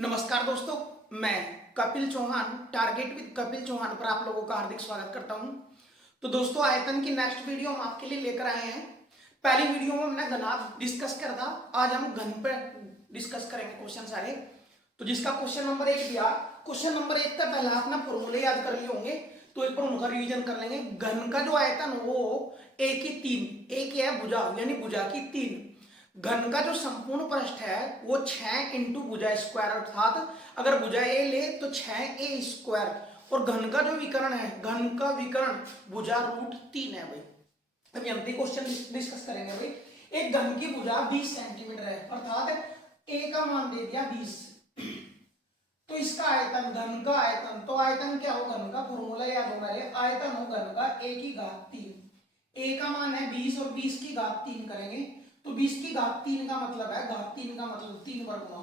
नमस्कार दोस्तों, मैं कपिल चौहान टारगेट विद कपिल चौहान पर आप लोगों का हार्दिक स्वागत करता हूं। तो दोस्तों, आयतन की नेक्स्ट वीडियो हम आपके लिए लेकर आए हैं। पहली वीडियो में हमने घनाभ डिस्कस कर था, आज हम घन पर डिस्कस करेंगे क्वेश्चन सारे। तो जिसका क्वेश्चन नंबर 1 दिया, क्वेश्चन नंबर 1 का पहला अपना फॉर्मूले याद कर लिए होंगे, तो एक बार उनका रिवीजन कर लेंगे। घन का जो आयतन वो a की 3, a की है भुजा यानी भुजा की 3। घन का जो संपूर्ण पृष्ठ है वो 6 इंटू भुजा स्क्वायर, अर्थात अगर भुजा ए ले तो 6a स्क्वायर। और घन का जो विकर्ण है, घन का विकर्ण भुजा √3 है भाई। अभी हम क्वेश्चन डिस्कस करेंगे भाई। एक घन की भुजा 20 सेंटीमीटर है, अर्थात a का मान दे दिया 20। तो इसका आयतन, घन का आयतन, तो आयतन क्या हो घन का, फॉर्मूला याद हो मेरे, आयतन हो घन का a की घात 3। a का मान है 20 और 20 की घात 3 करेंगे तो 20 की घात 3 का मतलब है, घात 3 का मतलब 3 बार गुणा,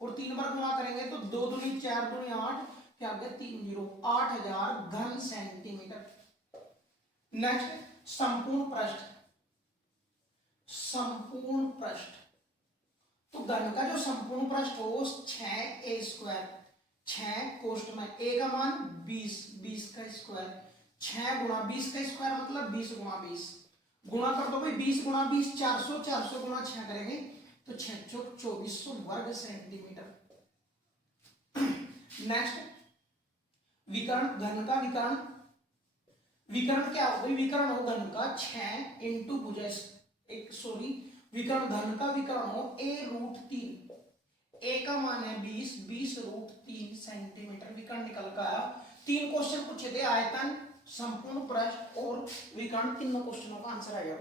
और 3 बार गुणा करेंगे तो 2 दूनी 4 दूनी 8, क्या हो गया 3 0, 8000 घन सेंटीमीटर। नेक्स्ट संपूर्ण पृष्ठ, संपूर्ण पृष्ठ। तो घन का जो संपूर्ण पृष्ठ हो 6a स्क्वायर, 6 कोष्ठ में a का मान 20, 20 का स्क्वायर, 6 गुणा 20 का स्क्वायर मतलब 20 गुणा 20, गुणा कर दो भाई 20 गुणा 20 400, 400 गुणा 6 करेंगे तो 6 चौक 2400 वर्ग सेंटीमीटर। नेक्स्ट विकर्ण, घन का विकर्ण, विकर्ण क्या हो गई, विकर्ण हो घन का 6 इंटू भुजा, एक सॉरी विकर्ण, घन का विकर्ण हो a√3, a का मान है 20, 20√3 सेंटीमीटर। विकर्ण निकल का आया। 3 क्वेश्चन पूछे थे, आयतन, संपूर्ण पृष्ठ और विकर्ण, तीनों क्वेश्चनों का आंसर आ गया।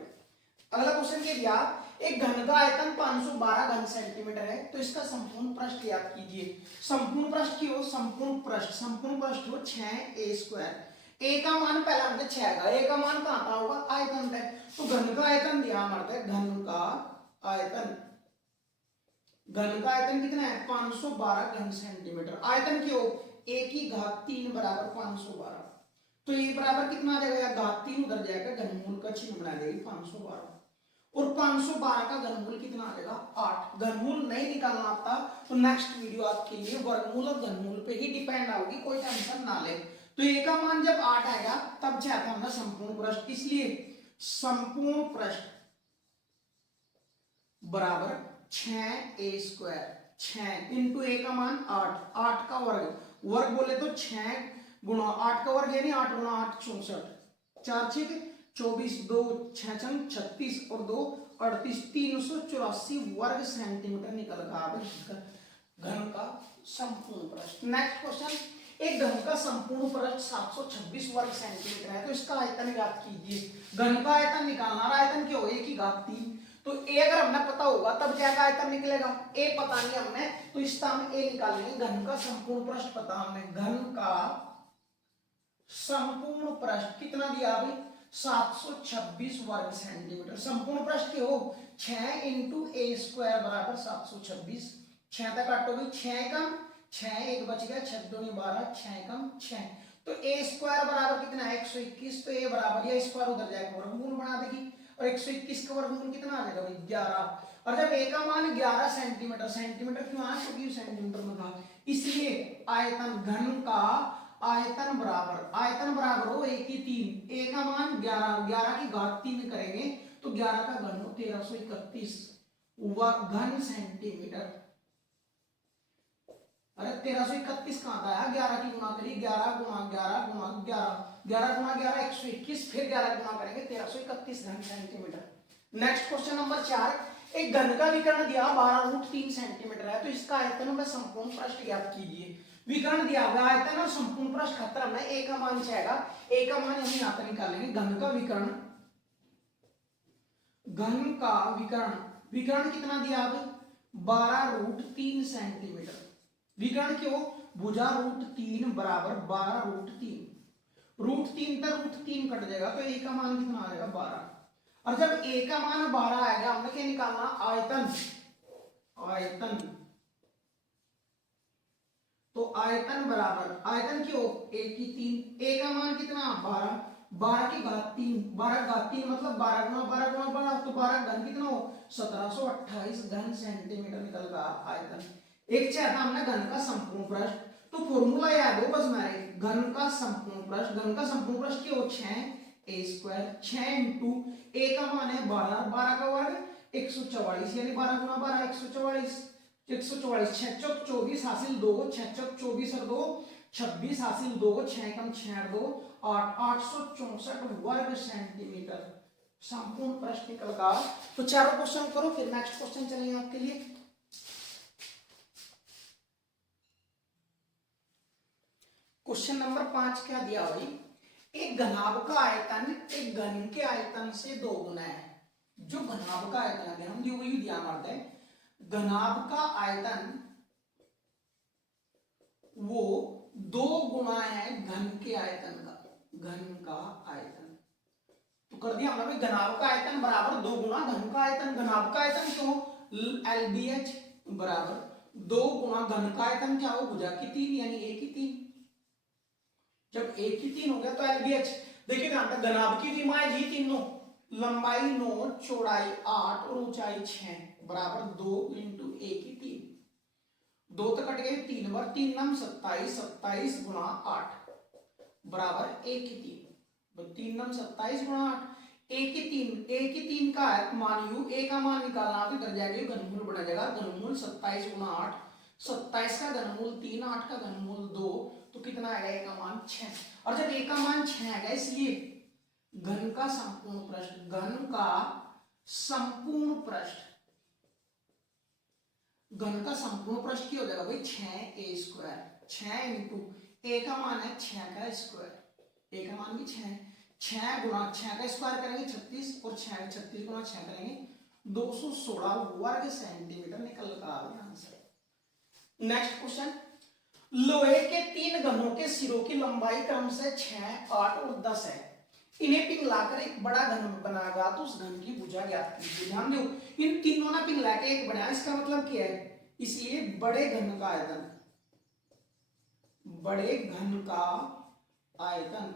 अगला क्वेश्चन क्या दिया, एक घन का आयतन 512 घन सेंटीमीटर है, तो इसका संपूर्ण पृष्ठ याद कीजिए। संपूर्ण पृष्ठ की हो, संपूर्ण पृष्ठ, संपूर्ण पृष्ठ हो 6a स्क्वायर, a का मान पहला हमने 6 का, a का मान कहां था होगा, आयतन है। तो घन का आयतन दिया हमारे, घन का आयतन, घन का आयतन कितना है 512 घन सेंटीमीटर। आयतन की हो a की घात 3 बराबर 512, तो ये बराबर कितना आ जाएगा, घात 3 उधर जाएगा, घनमूल का चिन्ह बना देगी 512, और 512 का घनमूल कितना आ जाएगा 8। घनमूल नहीं निकालना आता तो नेक्स्ट वीडियो आपके लिए वर्गमूल और घनमूल पे ही डिपेंड होगी, कोई टेंशन ना ले। तो a का मान जब 8 आएगा तब चाहता हमने संपूर्ण पृष्ठ, इसलिए संपूर्ण पृष्ठ बराबर 6a स्क्वायर, 6 इंटू a का मान 8, 8 का वर्ग, वर्ग बोले तो 6 गुणा 8 का वर्ग यानी 8 गुणा 8 64, 4 6 24, 2 6 36 और 2 38, 384 वर्ग सेंटीमीटर निकल गया घन का संपूर्ण पृष्ठ। नेक्स्ट क्वेश्चन, एक घन का संपूर्ण पृष्ठ 726 वर्ग सेंटीमीटर है, तो इसका आयतन ज्ञात कीजिए। घन का आयतन निकालना, आयतन क्या हो a की घात 3, तो a अगर हमने पता होगा तब क्या का आयतन निकलेगा, a पता नहीं हमने तो इसका हम a निकाल लेंगे। घन का संपूर्ण पृष्ठ पता हमने, घन का संपूर्ण पृष्ठ कितना दिया अभी 726 वर्ग सेंटीमीटर। संपूर्ण पृष्ठ की हो 6 इंटू a स्क्वायर बराबर 726, 6 तक काटोगे 6 कम 6, एक बच गया 6 दूनी 12, 6 कम 6, तो a स्क्वायर बराबर कितना है 121, तो a बराबर यह स्क्वायर उधर जाएगा वर्गमूल बना देगी, और 121 का वर्गमूल कितना आ जाएगा भाई 11। और जब a का मान 11 सेंटीमीटर, सेंटीमीटर क्यों आया क्योंकि सेंटीमीटर में था, इसलिए आयतन, घन का आयतन बराबर, आयतन बराबर हो a की 3, a का मान 11, 11 की घात 3 करेंगे तो 11 का घन हो 1331 घन सेंटीमीटर। अरे 1331 कहां था यार, 11 की गुणा करिए, 11 गुणा 11 गुणा 11, 11 गुणा 11 121, फिर 11 गुणा करेंगे 1331 घन सेंटीमीटर। नेक्स्ट क्वेश्चन नंबर 4, एक घन का विकर्ण दिया 12√3 सेंटीमीटर है, तो इसका आयतन में संपूर्ण पृष्ठ ज्ञात कीजिए। विकर्ण दिया हुआ आयतन और संपूर्ण पृष्ठ खातर हमने a का मान चाहेगा, a का मान हम यहां पर निकालेंगे। घन का विकर्ण, घन का विकर्ण, विकर्ण कितना दिया अब 12√3 सेंटीमीटर। विकर्ण क्यों, भुजा √3 बराबर 12√3, √3 पर √3 कट जाएगा तो a का मान कितना आ जाएगा 12, और जब a का मान 12 आएगा हमने क्या निकालना, आयतन, आयतन, तो आयतन बराबर, आयतन क्यों a की 3, a का मान कितना 12, 12 की घात 3, 12 घात 3 मतलब 12 गुणा 12 गुणा 12, तो 12 घन कितना हो 1728 घन सेंटीमीटर निकल गया आयतन। एक चाहता हमने घन का संपूर्ण पृष्ठ, तो फॉर्मूला याद हो बस हमारे, घन का संपूर्ण पृष्ठ, घन का संपूर्ण पृष्ठ क्या हो 6a², 6 इंटू a का मान है 12, 12 का वर्ग 144, यानी 12 गुणा 12 144, 144 6 चौक 24 हासिल 2, 6 चौक 24 और 2 26 हासिल 2, 6 कम 6 2 8, 864 वर्ग सेंटीमीटर संपूर्ण पृष्ठ निकल का। तो चारों क्वेश्चन करो, फिर नेक्स्ट क्वेश्चन चलेंगे आपके लिए। क्वेश्चन नंबर 5 क्या दिया भाई, एक घनाभ का आयतन एक घन के आयतन से 2 गुना है। जो घनाभ का आयतन है, हम दिया मारते हैं, घनाभ का आयतन वो 2 गुना है घन के आयतन का, घन का आयतन। तो कर दिया हमने, घनाभ का आयतन बराबर 2 गुना घन का आयतन। घनाभ का आयतन क्यों, LBH बराबर 2 गुना घन का आयतन क्या हो, भुजा की 3 यानी a की 3। जब a की 3 हो गया तो LBH, देखिए ध्यान तक घनाभ की विमाएं जी तीनों, लंबाई 9, चौड़ाई 8 और ऊंचाई 6 बराबर 2 इंटू a की 3। 2 तो कट गए, 3 बार 3 नम 27, 27 गुणा 8 बराबर a की 3, 3 नम 27 गुणा 8, a की 3, a की 3 का मान u, a का मान निकालना तो इधर जाएगा घनमूल बना जाएगा, घनमूल 27 गुणा 8, 27 का घनमूल 3, 8 का घनमूल 2, तो कितना आएगा a का मान 6। और जब a का मान 6 आएगा, इसलिए घन का संपूर्ण पृष्ठ, घन का संपूर्ण पृष्ठ, घन का संपूर्ण पृष्ठ क्या हो जाएगा भाई 6a², 6 इंटू a का मान है 6 का स्क्वायर, a का मान भी 6, 6 गुणा 6 का स्क्वायर करेंगे 36 और 6 36 गुणा 6 करेंगे 216 वर्ग सेंटीमीटर निकल कर आ गया आंसर। नेक्स्ट क्वेश्चन, लोहे के 3 घनों के सिरों की लंबाई क्रमशः 6, 8 और 10 है। इन्हें पिघलाकर एक बड़ा घन बनागा तो उस घन की भुजा ज्ञात कीजिए। ध्यान दो, इन तीनों ने पिघला के एक बनाया, इसका मतलब क्या है, इसलिए बड़े घन का आयतन, बड़े घन का आयतन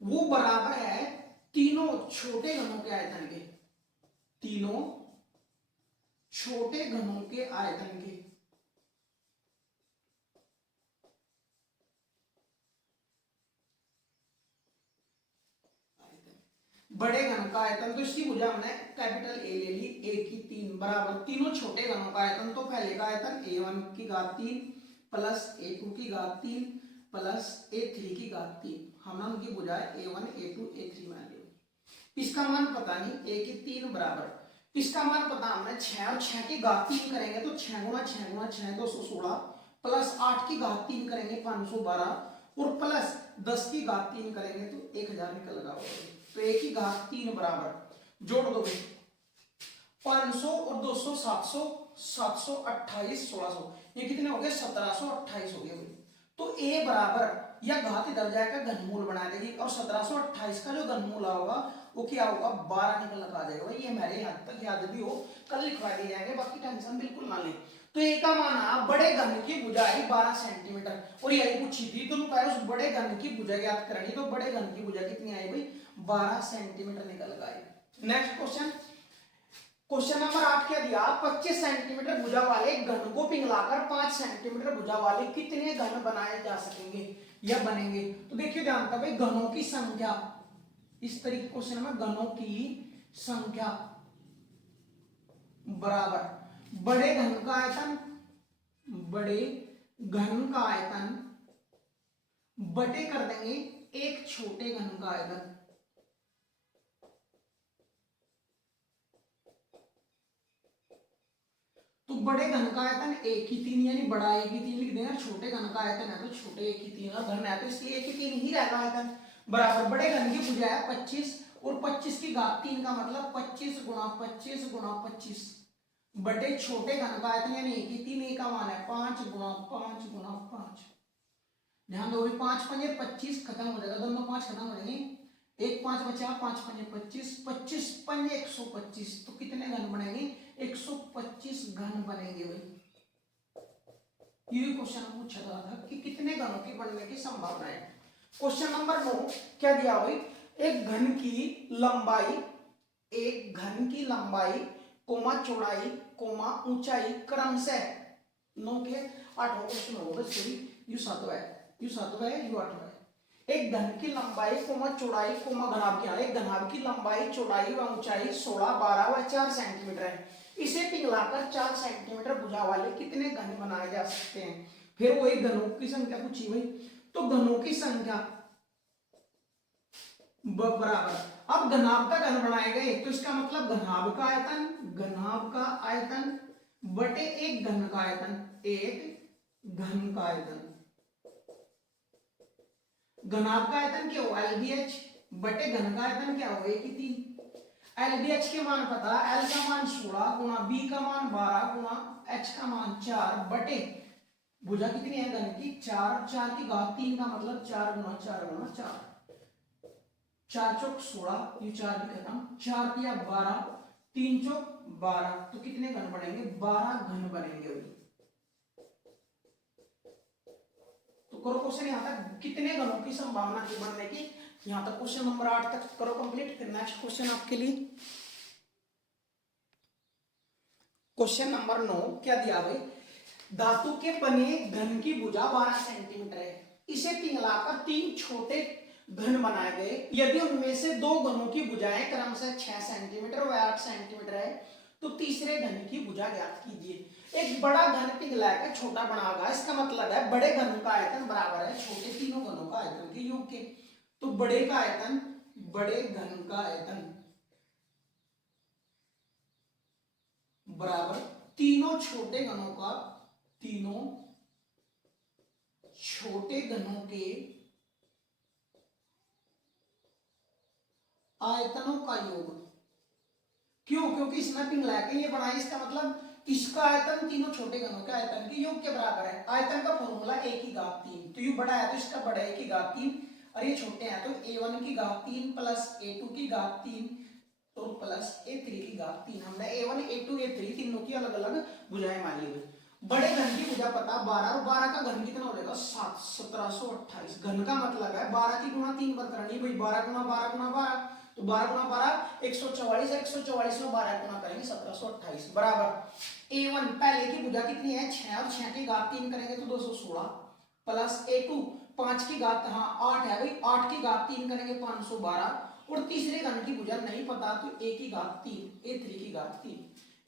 वो बराबर है तीनों छोटे घनों के आयतन के, तीनों छोटे घनों के आयतन के। बड़े घन का आयतन, तो इसकी भुजा हमने कैपिटल ए ले ली, a की 3 बराबर तीनों छोटे घनों का आयतन, तो पहले का आयतन a1 की घात 3 प्लस a2 की घात 3 प्लस a3 की घात 3, हमने उनकी भुजाएं a1 a2 a3 मान ली। इसका मान पता नहीं, a की 3 बराबर, इसका मान पता हमने 6 और 6 की घात 3 करेंगे तो 6 गुणा 6 गुणा 6 216 प्लस 8 की घात 3 करेंगे 512 और प्लस 10 की घात 3 करेंगे तो 1000 निकल रहा होगा। तो a की घात 3 बराबर जोड़ दो 500 और 200 700, 728 1600, ये कितने हो गए 1728 हो गए। तो a बराबर या घात इधर जाएगा घनमूल बना देगी और 1728 का जो घनमूल होगा वो क्या होगा 12 निकल कर आ जाएगा। ये हमारे यहाँ तक याद भी हो, कल लिखवा दिए जाएंगे, बाकी टेंशन बिल्कुल ना ले। तो a का मान आ बड़े घन की भुजाई 12 सेंटीमीटर, और यही पूछी थी तो उस बड़े घन की भुजा याद करनी, तो बड़े घन की भुजा कितनी आई भाई 12 सेंटीमीटर निकल गई। नेक्स्ट क्वेश्चन, क्वेश्चन नंबर 8 क्या दिया, 25 सेंटीमीटर भुजा वाले घन को पिघलाकर 5 सेंटीमीटर भुजा वाले कितने घन बनाए जा सकेंगे या बनेंगे। तो देखिए ध्यान का भाई घनों की संख्या, इस तरीके क्वेश्चन में घनों की संख्या बराबर बड़े घन का आयतन, बड़े घन का आयतन बटे कर देंगे एक छोटे घन का आयतन। तो बड़े घन का आयतन एक ही 3 यानी बड़ा एक ही 3 लिख देंगे, छोटे घन का आयतन है तो छोटे एक ही 3 और घन है तो इसलिए एक ही 3 ही रहेगा आयतन। बराबर बड़े घन की भुजा है 25 और 25 की घात 3 का मतलब 25 गुणा 25 गुणा 25 बटे छोटे घन का आयतन यानी एक ही 3, एक का मान है 5 गुणा 5 गुणा 5। ध्यान दो 5 5 25 खत्म हो जाएगा, दोनों 5 खत्म हो जाएंगे, एक 5 बचा, 5 5 25, 25 5 125, तो कितने घन बनेंगे 125 घन बनेंगे भाई। ये क्वेश्चन पूछा गया था कि कितने घनों की बनने की संभावना है। क्वेश्चन नंबर 9 क्या दिया भाई, एक घन की लंबाई, एक घन की लंबाई कोमा चौड़ाई कोमा ऊंचाई क्रमशः 9 के 8वां क्वेश्चन होगा, सॉरी यू 7वां है, यू 7वां है, यू 8वां है। एक घन की लंबाई कोमा चौड़ाई कोमा घनाभ की, एक घनाभ की लंबाई चौड़ाई व ऊंचाई 16 12 व 4 सेंटीमीटर है। इसे पिघलाकर 4 सेंटीमीटर भुजा वाले कितने घन बनाए जा सकते हैं। फिर वही घनों की संख्या पूछी भाई, तो घनों की संख्या बराबर, अब घनाभ का घन बनाए गए तो इसका मतलब घनाभ का आयतन, घनाभ का आयतन बटे एक घन का आयतन, एक घन का आयतन। घनाभ का आयतन क्या होगा LBH बटे घन का आयतन क्या होगा 1 की 3। LBH के मान पता, L का मान 16 गुना B का मान 12 गुना H का मान 4 बटे भुजा कितनी है घन की 4, 4 की घात 3 का मतलब 4 गुना 4 गुना 4, 4 चौक 16, ये 4 भी खत्म, 4 दिया 12, 3 चौक 12, तो कितने घन बनेंगे 12 घन बनेंगे भाई। तो करो क्वेश्चन यहां तक, कितने घनों की संभावना थी बनने की, यहां तक क्वेश्चन नंबर 8 तक करो कंप्लीट। फिर नेक्स्ट क्वेश्चन आपके लिए क्वेश्चन नंबर 9 क्या दिया भाई, धातु के बने घन की भुजा 12 सेंटीमीटर है, इसे पिघलाकर 3 छोटे घन बनाए गए, यदि उनमें से 2 घनों की भुजाएं क्रमशः 6 सेंटीमीटर व 8 सेंटीमीटर है तो तीसरे घन की भुजा ज्ञात कीजिए। एक बड़ा घन पिघलाकर छोटा बनागा, इसका मतलब है बड़े घन का आयतन बराबर है छोटे तीनों घनों का आयतन के योग के। तो बड़े का आयतन, बड़े घन का आयतन बराबर तीनों छोटे घनों का, तीनों छोटे घनों के आयतनों का योग। क्यों, क्योंकि इसमें पिघला के ये बनाए, इसका मतलब इसका आयतन तीनों छोटे घनों के आयतन के योग के बराबर है। आयतन का फॉर्मूला a की घात 3, तो ये बड़ा है तो इसका बड़ा a की घात 3 और ये छोटे हैं तो a1 की घात 3 प्लस a2 की घात 3 तो प्लस a3 की घात 3। हमने a1 a2 a3 तीनों की अलग अलग भुजाएं मान ली। बड़े घन की भुजा पता 12 और 12 का घन कितना हो जाएगा 7, 1728। घन का मतलब है 12 की गुणा 3 पर करनी भाई, 12 गुणा 12 गुणा 12, तो 12 गुणा 12 144, 144 में 12 गुणा करेंगे 1728 बराबर a1 पहले की भुजा कितनी है 6 और 6 की घात 3 करेंगे तो 216 प्लस a2 5 की घात, हाँ 8 है भाई, 8 की घात 3 करेंगे 512 और तीसरे घन की भुजा नहीं पता तो a की घात 3 a3 की घात 3,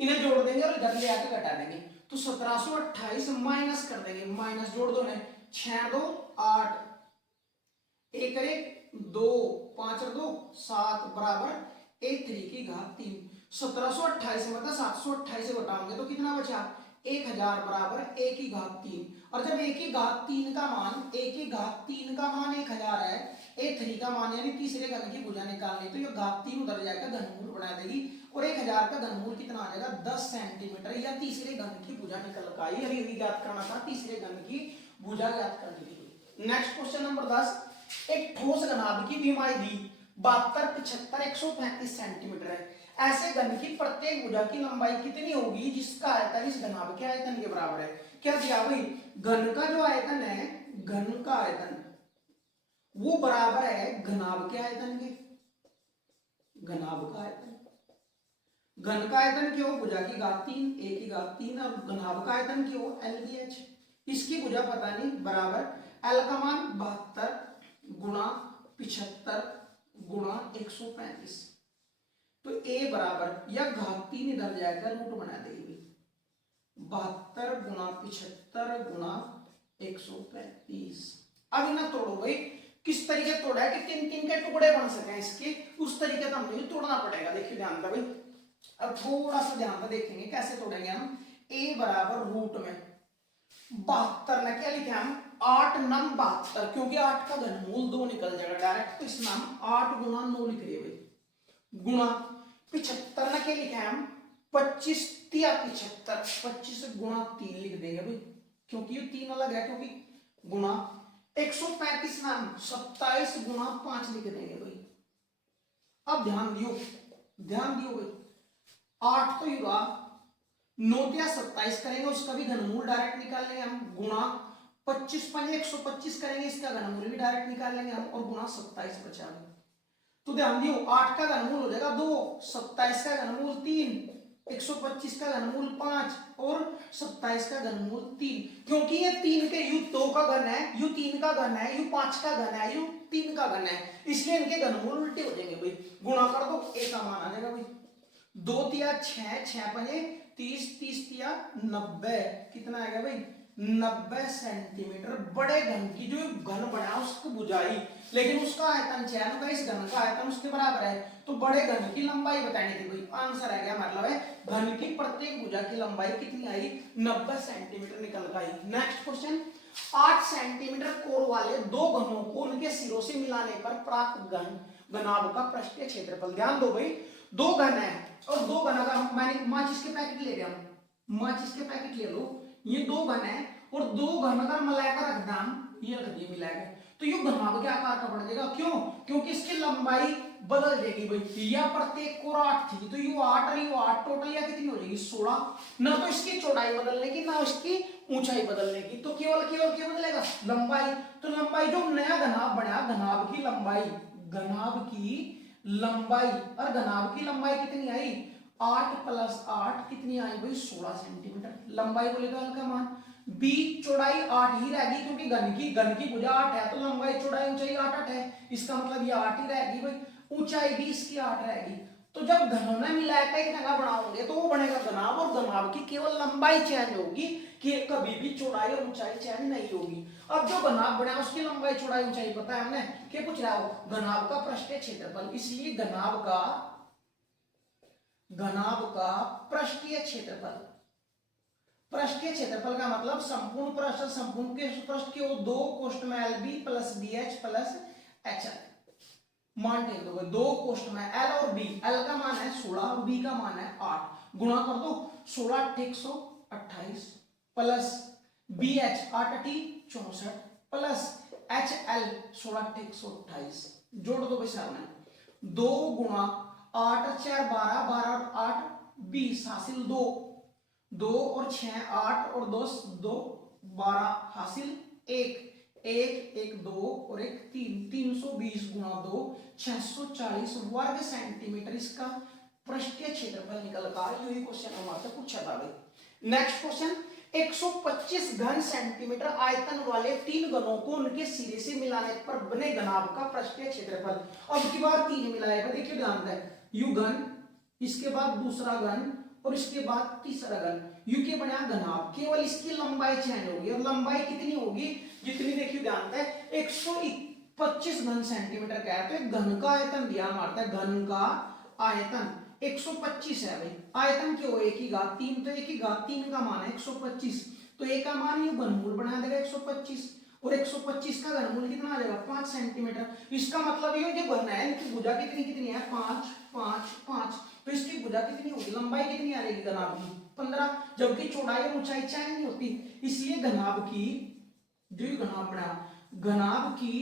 इन्हें जोड़ देंगे और इधर ले आके घटा देंगे तो 1728 माइनस कर देंगे, माइनस जोड़ दो, 6 2 8 एक करे 2 5 और 2 7 बराबर a3 की घात 3। 1728 मतलब 728 से घटाओगे तो कितना बचा 1000 बराबर a की घात 3। और जब a की घात 3 का मान, a की घात 3 का मान 1000 है, a3 का मान यानी तीसरे घन की भुजा निकालनी तो ये घात 3 उधर जाएगा घनमूल बना देगी और 1000 का घनमूल कितना आ जाएगा 10 सेंटीमीटर, या तीसरे घन की भुजा निकल का आई। यही ज्ञात करना था, तीसरे घन की भुजा ज्ञात करनी थी। नेक्स्ट क्वेश्चन नंबर 10, एक ठोस घनाभ की बीमारी दी 72 75 135 सेंटीमीटर है, ऐसे घन की प्रत्येक भुजा की लंबाई कितनी होगी जिसका आयतन इस घनाभ के आयतन के बराबर है। क्या दिया भाई, घन का जो आयतन है, घन का आयतन वो बराबर है घनाभ के आयतन के, घनाभ का आयतन, घन का आयतन क्यों भुजा की घात 3 a की घात 3 और घनाभ का आयतन क्यों LBH, इसकी भुजा पता नहीं बराबर L का मान 72 गुणा 75 गुणा 135, तो a बराबर या घात 3 इधर जाएगा रूट बना देगी 72 गुणा 75 गुणा 135। अब इन्हें तोड़ो भाई, किस तरीके तोड़ा है कि 3 3 के टुकड़े बन सके इसके, उस तरीके से हमें तोड़ना पड़ेगा। देखिए ध्यान का भाई, अब थोड़ा सा ध्यान में देखेंगे कैसे तोड़ेंगे हम। a बराबर रूट में 72 में क्या लिखे हम 8 9 72, क्योंकि 8 का घनमूल 2 निकल जाएगा डायरेक्ट, तो इस नाम 8 गुना 9 लिख रहे भाई, गुणा 75 में क्या लिखे हम 25 तिया 75, 25 गुणा 3 लिख देंगे भाई, क्योंकि ये 3 अलग है, क्योंकि गुणा 135 नाम 27 गुणा 5 लिख देंगे भाई। अब ध्यान दियो, ध्यान दियो भाई, 8 तो युवा 9 या 27 करेंगे उसका भी घनमूल डायरेक्ट निकाल लेंगे हम, गुणा 25 5 125 करेंगे इसका घनमूल भी डायरेक्ट निकाल लेंगे हम, और गुणा 27 बचा। तो ध्यान दियो 8 का घनमूल हो जाएगा 2, 27 का घनमूल 3, 125 का घनमूल 5 और 27 का घनमूल 3, क्योंकि ये 3 के यू 2 का घन है, यू 3 का घन है, यू 5 का घन है, यू 3 का घन है, इसलिए इनके घनमूल उल्टे हो जाएंगे भाई। गुणा कर दो, एक का मान आ जाएगा भाई। 2 तिया 6, 6 पंजे 30, 30 तिया 90, कितना आएगा भाई 90 सेंटीमीटर। बड़े घन की जो घन बना उसकी बुझाई, लेकिन उसका आयतन चयन का इस घन का आयतन उसके बराबर है, तो बड़े घन की लंबाई बतानी थी भाई। आंसर आ गया, मतलब है घन की प्रत्येक भुजा की लंबाई कितनी आई 90 सेंटीमीटर निकल कर आई। नेक्स्ट क्वेश्चन, 8 सेंटीमीटर कोर वाले दो घनों को उनके सिरों से मिलाने पर प्राप्त घन घनाभ का पृष्ठीय क्षेत्रफल। ध्यान दो भाई, दो घन है और दो घन का, मैंने माचिस के पैकेट ले गया, माचिस के पैकेट ले लो, ये दो घन है और दो घन का मिलाकर रख दाम, ये रख दिए मिला के, तो ये घनाभ के आकार का बन जाएगा। क्यों? क्योंकि इसकी लंबाई बदल जाएगी भाई। या प्रत्येक कोर 8 थी, तो यू 8 और यू 8 टोटल या कितनी हो जाएगी 16। ना तो इसकी चौड़ाई बदलने की, ना इसकी ऊंचाई बदलने की, तो केवल केवल क्या बदलेगा लंबाई। तो लंबाई जो नया घनाभ बना, घनाभ की लंबाई, घनाभ की लंबाई, और घनाभ की लंबाई कितनी आई 8 + 8 कितनी आई भाई 16 सेंटीमीटर। लंबाई बोलेगा हल्का मान। बी चौड़ाई 8 ही रहेगी, क्योंकि घन की भुजा 8 है, तो लंबाई चौड़ाई ऊंचाई 8 8 है, इसका मतलब ये 8 ही रहेगी भाई। ऊंचाई भी इसकी 8 रहेगी। तो जब घनों ने मिलाकर एक जगह बनाओगे तो वो बनेगा घनाभ, और घनाभ की केवल लंबाई चेंज होगी, कि कभी भी चौड़ाई और ऊंचाई चेंज नहीं होगी। अब जो घनाभ बना उसकी लंबाई चौड़ाई ऊंचाई पता है हमने, क्या पूछ रहा हो घनाभ का पृष्ठीय क्षेत्रफल, इसलिए घनाभ का पृष्ठीय क्षेत्रफल, पृष्ठीय क्षेत्रफल का मतलब संपूर्ण पृष्ठ, संपूर्ण के पृष्ठ के वो दो कोष्ठ में LB + BH + HL मान टेन दोगे, दो कोष्ठ में L और B, L का मान है 16 और B का मान है 8, गुणा कर दो 16 × 128 प्लस BH 8 × 64 प्लस HL 16 × 128, जोड़ दो भाई सामने, 2 गुणा 8 × 4 12, 12 और 8 20 हासिल 2, 2 और 6 8 और 2 2 12 हासिल 1, 1 1 2 और 1 3, 320 गुणा 2 640 वर्ग सेंटीमीटर इसका पृष्ठीय क्षेत्रफल निकल कर। यही क्वेश्चन हमारे से पूछा था भाई। नेक्स्ट क्वेश्चन, 125 घन सेंटीमीटर आयतन वाले 3 घनों को उनके सिरे से मिलाने पर बने घनाभ का पृष्ठीय क्षेत्रफल। अब की बार 3 मिलाएगा, देखिए ध्यान है, यू घन, इसके बाद दूसरा घन और इसके बाद तीसरा घन, यू के बना घनाभ, केवल इसकी लंबाई चेंज होगी, और लंबाई कितनी होगी जितनी, देखिए ध्यान है 125 घन सेंटीमीटर का है, तो एक घन का आयतन दिया मारता है, घन का आयतन 125 है भाई। आयतन क्यों, एक ही घात 3, तो एक ही घात 3 का मान है 125, तो एक का मान ये घनमूल बना देगा 125, और 125 का घनमूल कितना आ जाएगा 5 सेंटीमीटर। इसका मतलब ये जो घन है इनकी भुजा कितनी कितनी है 5 5 5, तो इसकी भुजा कितनी होगी, लंबाई कितनी आ जाएगी घनाभ की 15, जबकि चौड़ाई और ऊंचाई चेंज नहीं होती, इसलिए घनाभ की जो घनाभ बना, घनाभ की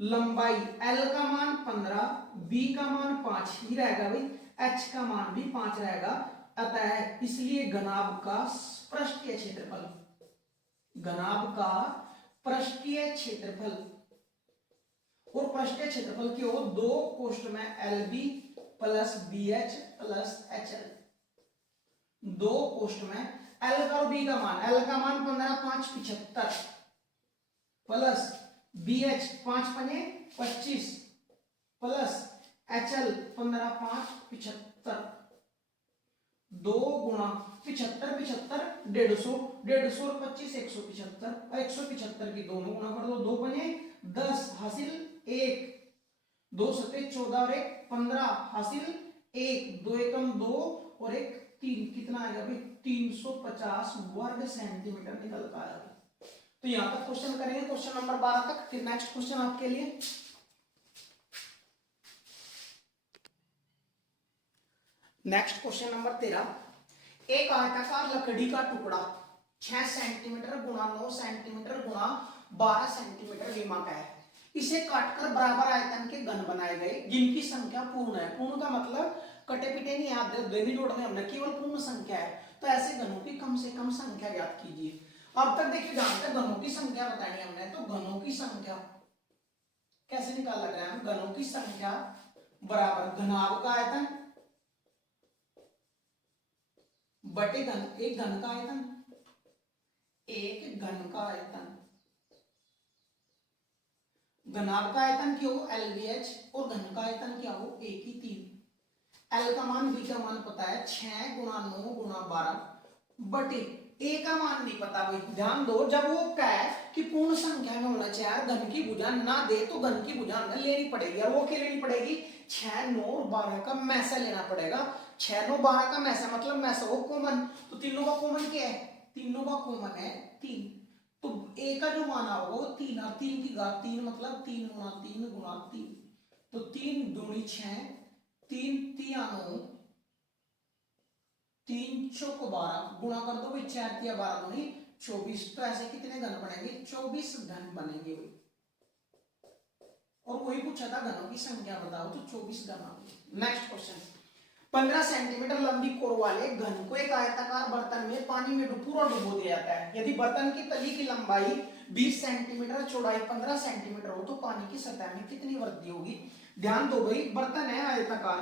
लंबाई L का मान 15, B का मान 5 ही रहेगा भाई, H का मान भी 5 रहेगा, अतः इसलिए घनाभ का पृष्ठीय क्षेत्रफल, घनाभ का पृष्ठीय क्षेत्रफल, और पृष्ठीय क्षेत्रफल की हो दो कोष्ठ में LB + BH + HL, दो कोष्ठ में L का और B का मान, L का मान 15 5 75 प्लस BH 5 पने 25 प्लस HL 15 5 75, 2 गुणा 75 75 150, 150 और 25 175, और 175 की दोनों गुणा कर दो, 2 बने 10 हासिल 1, 2 7 14 और 1 15 हासिल 1, 2 एकम 2 और 1 3, कितना आएगा भाई 350 वर्ग सेंटीमीटर निकल का आएगा। तो यहां तक क्वेश्चन करेंगे, क्वेश्चन नंबर 12 तक। फिर नेक्स्ट क्वेश्चन आपके लिए, नेक्स्ट क्वेश्चन नंबर 13, एक आयताकार लकड़ी का टुकड़ा 6 सेंटीमीटर गुणा 9 सेंटीमीटर गुणा 12 सेंटीमीटर विमा का है, इसे काटकर बराबर आयतन के घन बनाए गए जिनकी संख्या पूर्ण है। पूर्ण का मतलब कटे पिटे नहीं, याद नहीं जोड़ने हमने, केवल पूर्ण संख्या है, तो ऐसे घनों की कम से कम संख्या ज्ञात कीजिए। अब तक देखिए जानते घनों की संख्या बतानी हमने, तो घनों की संख्या कैसे निकाल लग रहा है, घनों की संख्या बराबर घनाभ का आयतन बटे घन, एक घन का आयतन, एक घन का आयतन, घनाभ का आयतन क्या हो LBH, और घन का आयतन क्या हो 1 की 3। L का मान, B का मान पता है 6 गुणा 9 गुणा 12 बटे A का मान नहीं पता भाई। ध्यान दो, जब वो कहे कि पूर्ण संख्या में होना चाहिए, घन की भुजा ना दे तो घन की भुजा हमें लेनी पड़ेगी, और वो क्या लेनी पड़ेगी 6 9 और 12 का मैसा लेना पड़ेगा। 6 9 12 का मैसा मतलब मैसा वो कॉमन, तो तीनों का कॉमन क्या है, तीनों का कॉमन है 3, तो A का जो मान होगा वो 3, और 3 की घात 3 मतलब 3 गुणा 3 गुणा 3, तो 3 दूनी 6, 3 तिया 9, 3 चौक 12 गुणा कर दो भाई, 4 तिया 12 दूनी 24, तो ऐसे कितने घन बनेंगे 24 घन बनेंगे भाई। और वही पूछा था घनों की संख्या बताओ, तो 24 घन आ गए। नेक्स्ट क्वेश्चन, 15 सेंटीमीटर लंबी कोर वाले घन को एक आयताकार बर्तन में पानी में पूरा डुबो दिया जाता है। यदि बर्तन की तली की लंबाई 20 सेंटीमीटर, चौड़ाई 15 सेंटीमीटर हो, तो पानी की सतह में कितनी वृद्धि होगी। ध्यान दो भाई, बर्तन है आयताकार,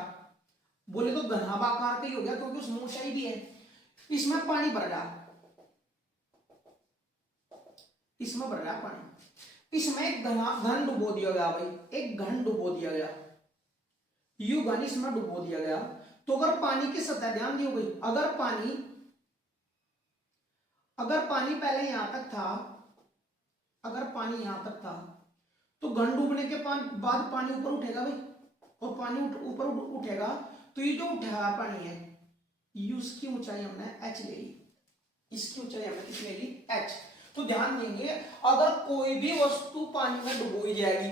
बोले तो घनाभाकार का ही हो गया क्योंकि उसमें ऊंचाई भी है। इसमें पानी भर रहा, इसमें भर रहा पानी, इसमें एक घन डुबो दिया गया भाई, एक घन डुबो दिया गया, यू घन इसमें डुबो दिया गया। तो अगर पानी की सतह, ध्यान दियो भाई, अगर पानी पहले यहां तक था, अगर पानी यहां तक था, तो घन डूबने के बाद पानी ऊपर उठेगा भाई, और पानी ऊपर उठेगा, तो ये जो उठा पानी है, इसकी ऊंचाई हमने h ले ली, इसकी ऊंचाई हमने कितनी ले ली h। तो ध्यान देंगे, अगर कोई भी वस्तु पानी में डुबोई जाएगी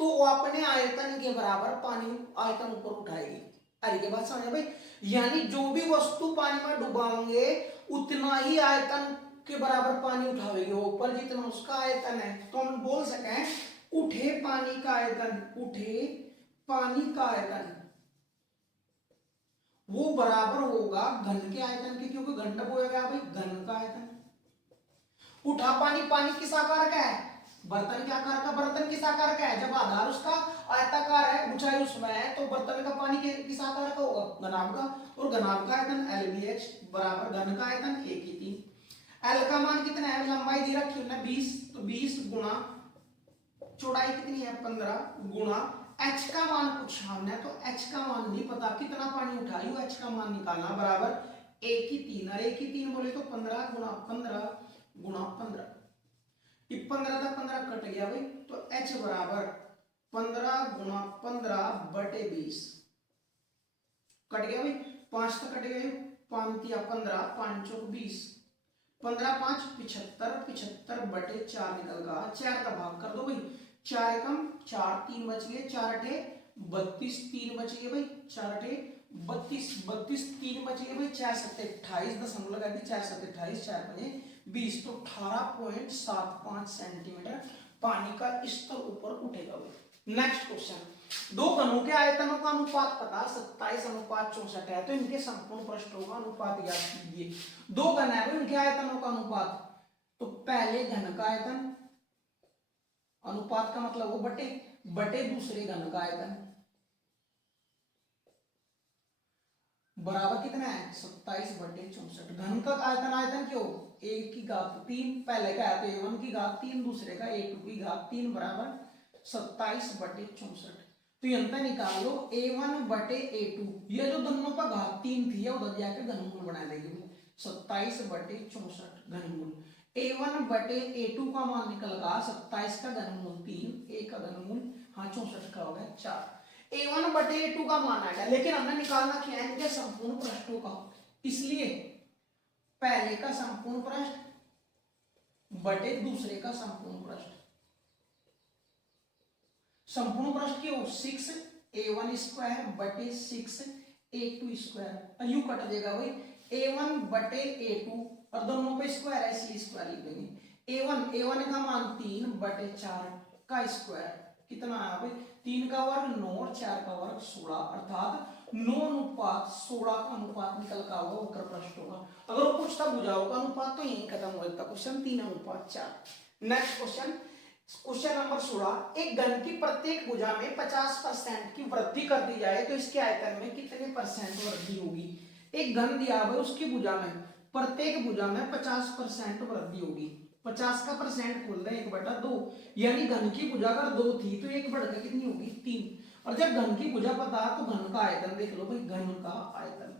तो वो अपने आयतन के बराबर पानी आयतन ऊपर उठाएगी। अरे के बात समझ भाई, यानी जो भी वस्तु पानी में डुबाओगे उतना ही आयतन के बराबर पानी उठावेगी, ऊपर जितना उसका आयतन है। तो हम बोल सके उठे पानी का आयतन, उठे पानी का आयतन वो बराबर होगा घन के आयतन के, क्योंकि घन डुबोया गया भाई, घन का आयतन। उठा पानी, पानी किस आकार का है, बर्तन के आकार का, बर्तन किस आकार का है, जब आधार उसका आयताकार है, ऊंचाई उसमें है, तो बर्तन का पानी किस आकार का होगा, घनाभ का, और घनाभ का आयतन LBH बराबर घन का आयतन 1 की 3। L का मान कितना है, लंबाई दी रखी है 20, तो 20 गुणा चौड़ाई कितनी है 15 गुणा h का मान पूछा हमने, तो h का मान नहीं पता, कितना पानी उठाई h का मान निकालना, बराबर 1 की 3, और 1 की 3 बोले तो 15 गुणा 15 गुणा 15, 15 था 15 कट गया भाई, तो h बराबर 15 गुणा 15 बटे 20 कट गया भाई, 5 तो कट गए, 5 तिया 15, 5 चौक 20, 15 5 75, 75 बटे 4 निकल गया, 4 का भाग कर दो भाई, 4 कम 4 3 बच गए, 4 अठे 32, 3 बच गए भाई, 4 अठे 32, 32 3 बच गए भाई, 4 7 28 दशमलव लगा दी, 4 7 28, 4 बजे 20, तो 18.75 सेंटीमीटर पानी का स्तर ऊपर उठेगा भाई। नेक्स्ट क्वेश्चन, दो घनों के आयतनों का अनुपात पता 27:64 है, तो इनके संपूर्ण पृष्ठों का अनुपात ज्ञात कीजिए। दो घन है भाई, उनके आयतनों का अनुपात, तो पहले घन का आयतन, अनुपात का मतलब वो बटे बटे दूसरे घन का आयतन, बराबर कितना है 27/64। घन का आयतन, आयतन क्यों, एक की घात 3 पहले का है, तो A1 की घात 3, दूसरे का A2 की घात 3 बराबर 27/64। तो ये अंतर निकाल लो, A1/A2, ये जो दोनों का घात 3 थी उधर जाकर घनमूल बना देगी 27/64 घनमूल। A1/A2 का मान निकल गया 27 का घनमूल 3, A का घनमूल हाँ 64 का हो गया 4। A1/A2 का मान आएगा, लेकिन हमने निकालना क्या है इनके संपूर्ण पृष्ठों का, इसलिए पहले का संपूर्ण पृष्ठ बटे दूसरे का संपूर्ण पृष्ठ, संपूर्ण पृष्ठ क्यों 6A1 स्क्वायर बटे 6A2 स्क्वायर, यू कट देगा भाई, A1/A2 और दोनों पे स्क्वायर है इसलिए स्क्वायर लिख देंगे। A1 का मान 3/4 का स्क्वायर कितना आया भाई, 3 का वर्ग 9 और 4 का वर्ग 16, अर्थात 9:16 का अनुपात निकल का होगा वक्र पृष्ठों का। अगर वो पूछता बुझाओ का अनुपात तो यही खत्म हो जाता question, 3:4। Next question, question number 16, एक घन की प्रत्येक भुजा में 50% की वृद्धि कर दी जाए तो इसके आयतन में कितने % वृद्धि होगी। एक घन दिया हुआ है, उसकी भुजा में प्रत्येक भुजा में 50% वृद्धि होगी। 50 का परसेंट खोल दें 1/2, यानी घन की भुजा अगर 2 थी तो 1/2 कितनी होगी 3। और जब घन की भुजा पता तो घन का आयतन देख लो भाई, घन का आयतन,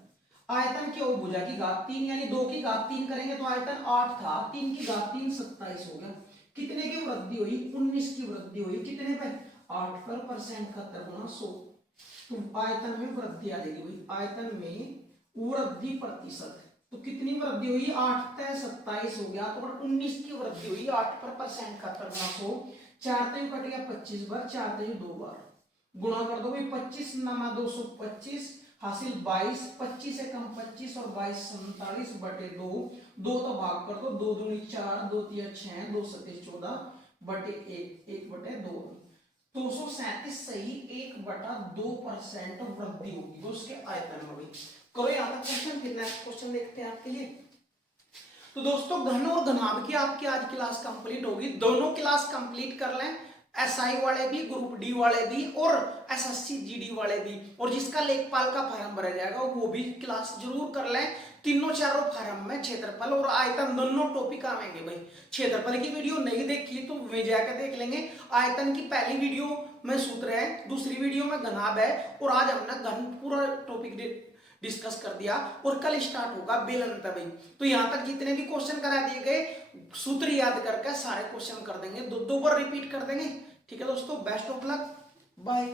आयतन क्या हो, भुजा की घात 3 यानी 2 की घात 3 करेंगे तो आयतन 8 था, 3 की घात 3 27 हो गया। कितने की वृद्धि हुई, 19 की वृद्धि हुई, कितने पे 8 पर, परसेंट 71 गुना 100, तो आयतन में वृद्धि आ जाएगी भाई, आयतन में वृद्धि प्रतिशत, तो कितनी वृद्धि हुई 8 से 27 हो गया, तो 19 की वृद्धि हुई, 8 पर परसेंट 71 गुना 100, 4 तय कट गया 25 बार, 4 तय 2 बार, गुणा कर दो भाई 25 नमा 225 हासिल 22, 25 से कम 25 और 22 47/2, 2 तो भाग कर दो, 2 दूनी 4, 2 तिया 6, 2 सत्ते 14 बटे 1, 1/2, 237 सही 1/2% वृद्धि होगी तो उसके आयतन में भी। करो यहाँ तक क्वेश्चन, फिर नेक्स्ट क्वेश्चन देखते हैं आपके लिए। तो दोस्तों घन और घनाभ की आपकी आज क्लास कंप्लीट होगी, दोनों क्लास कंप्लीट कर लें, एसआई वाले भी, ग्रुप डी वाले भी और एसएससी जीडी वाले भी, और जिसका लेखपाल का फॉर्म भरा जाएगा वो भी क्लास जरूर कर लें। तीनों चारों फॉर्म में क्षेत्रफल और आयतन दोनों टॉपिक आएंगे भाई। क्षेत्रफल की वीडियो नहीं देखी तो वे जाकर देख लेंगे, आयतन की पहली वीडियो में सूत्र है, दूसरी वीडियो में घनाभ है, और आज हमने घन पूरा टॉपिक डिस्कस कर दिया, और कल स्टार्ट होगा बेलनता भाई। तो यहां तक जितने भी क्वेश्चन करा दिए गए सूत्र याद करके सारे क्वेश्चन कर देंगे, दो बार रिपीट कर देंगे। ठीक है दोस्तों, बेस्ट ऑफ लक, बाय।